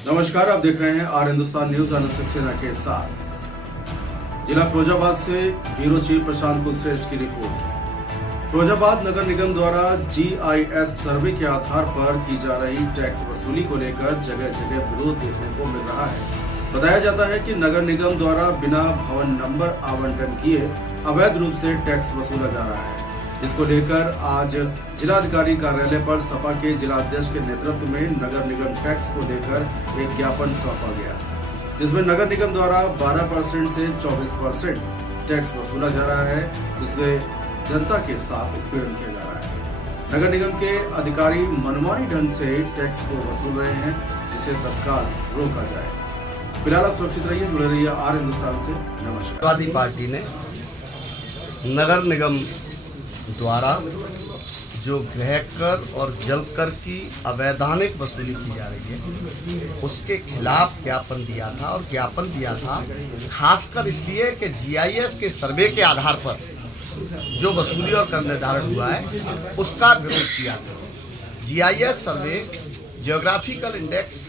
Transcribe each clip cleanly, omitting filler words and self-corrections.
नमस्कार, आप देख रहे हैं आर हिंदुस्तान न्यूज आनंद सक्सेना के साथ। जिला फिरोजाबाद से ब्यूरो चीफ प्रशांत कुलश्रेष्ठ की रिपोर्ट। फिरोजाबाद नगर निगम द्वारा GIS सर्वे के आधार पर की जा रही टैक्स वसूली को लेकर जगह जगह विरोध देखने को मिल रहा है। बताया जाता है कि नगर निगम द्वारा बिना भवन नंबर आवंटन किए अवैध रूप से टैक्स वसूला जा रहा है। इसको लेकर आज जिलाधिकारी कार्यालय पर सपा के जिलाध्यक्ष के नेतृत्व में नगर निगम टैक्स को लेकर एक ज्ञापन सौंपा गया, जिसमें नगर निगम द्वारा 12% से 24% टैक्स वसूला जा रहा है, जिसमें जनता के साथ उत्पीड़न किया जा रहा है। नगर निगम के अधिकारी मनमानी ढंग से टैक्स को वसूल रहे हैं, जिसे तत्काल रोका जाए। फिलहाल आप सुरक्षित रहिए, जुड़े रहिए आर हिंदुस्तान से। नमस्कार। समाजवादी पार्टी ने नगर निगम द्वारा जो गृह कर और जल कर की अवैधानिक वसूली की जा रही है, उसके खिलाफ ज्ञापन दिया था। और ज्ञापन दिया था खासकर इसलिए कि GIS के सर्वे के आधार पर जो वसूली और कर निर्धारण हुआ है उसका विरोध किया था। GIS सर्वे जियोग्राफिकल इंडेक्स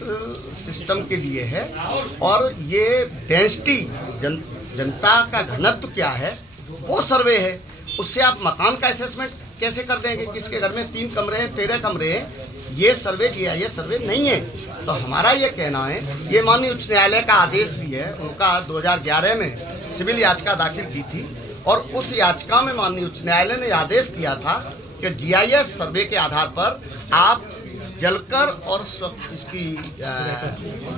सिस्टम के लिए है और ये डेंसिटी जनता का घनत्व क्या है वो सर्वे है। उससे आप मकान का असेसमेंट कैसे कर देंगे? किसके घर में 3 कमरे हैं, 13 कमरे हैं? ये सर्वे GIS सर्वे नहीं है। तो हमारा ये कहना है, ये माननीय उच्च न्यायालय का आदेश भी है, उनका 2011 में सिविल याचिका दाखिल की थी और उस याचिका में माननीय उच्च न्यायालय ने आदेश किया था कि GIS सर्वे के आधार पर आप जलकर और इसकी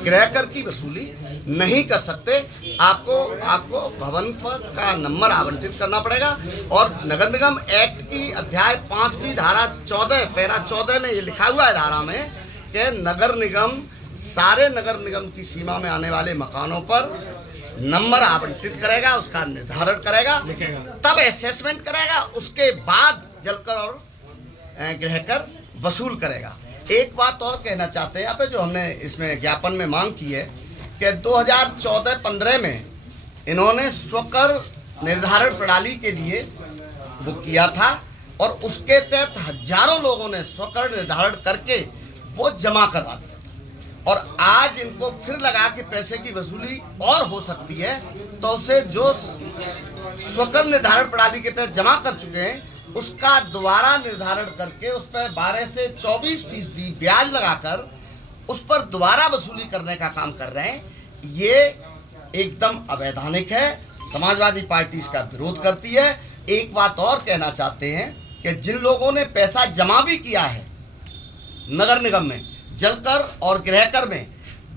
गृह कर की वसूली नहीं कर सकते। आपको भवन पर का नंबर आवंटित करना पड़ेगा। और नगर निगम एक्ट की अध्याय 5 की धारा 14 पैरा 14 में ये लिखा हुआ है धारा में कि नगर निगम सारे नगर निगम की सीमा में आने वाले मकानों पर नंबर आवंटित करेगा, उसका निर्धारण करेगा, तब असेसमेंट करेगा, उसके बाद जलकर और गृह कर वसूल करेगा। एक बात और कहना चाहते हैं यहाँ पे, जो हमने इसमें ज्ञापन में मांग की है कि 2014-15 में इन्होंने स्वकर निर्धारण प्रणाली के लिए वो किया था और उसके तहत हजारों लोगों ने स्वकर निर्धारण करके वो जमा करा दिया। और आज इनको फिर लगा के पैसे की वसूली और हो सकती है, तो उसे जो स्वकर निर्धारण प्रणाली के तहत जमा कर चुके हैं उसका दोबारा निर्धारण करके उस पर 12 से 24% ब्याज लगाकर उस पर दोबारा वसूली करने का काम कर रहे हैं। ये एकदम अवैधानिक है। समाजवादी पार्टी इसका विरोध करती है। एक बात और कहना चाहते हैं कि जिन लोगों ने पैसा जमा भी किया है नगर निगम में जलकर और गृह कर में,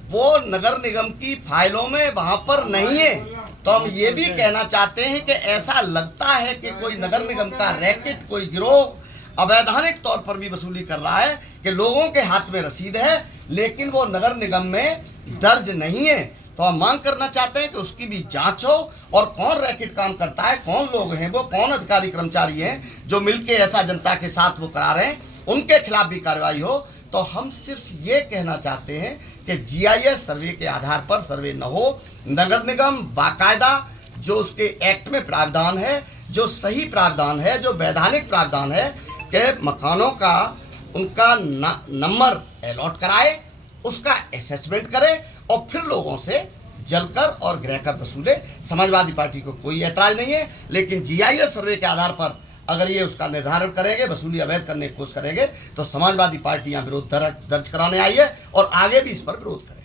वो नगर निगम की फाइलों में वहां पर नहीं है। तो हम ये भी कहना चाहते हैं कि ऐसा लगता है कि कोई नगर निगम का रैकेट, कोई गिरोह अवैधानिक तौर पर भी वसूली कर रहा है कि लोगों के हाथ में रसीद है लेकिन वो नगर निगम में दर्ज नहीं है। तो हम मांग करना चाहते हैं कि उसकी भी जांच हो और कौन रैकेट काम करता है, कौन लोग हैं वो, कौन अधिकारी कर्मचारी हैं जो मिलके ऐसा जनता के साथ वो करा रहे हैं, उनके खिलाफ भी कार्रवाई हो। तो हम सिर्फ ये कहना चाहते हैं कि GIS सर्वे के आधार पर सर्वे न हो। नगर निगम बाकायदा जो उसके एक्ट में प्रावधान है, जो सही प्रावधान है, जो वैधानिक प्रावधान है कि मकानों का उनका नंबर अलॉट कराए, उसका असेसमेंट करे और फिर लोगों से जलकर और गृह कर वसूले। समाजवादी पार्टी को कोई ऐतराज नहीं है, लेकिन GIS सर्वे के आधार पर अगर ये उसका निर्धारण करेंगे, वसूली अवैध करने की कोशिश करेंगे, तो समाजवादी पार्टी यहाँ विरोध दर्ज कराने आई है और आगे भी इस पर विरोध करेगी।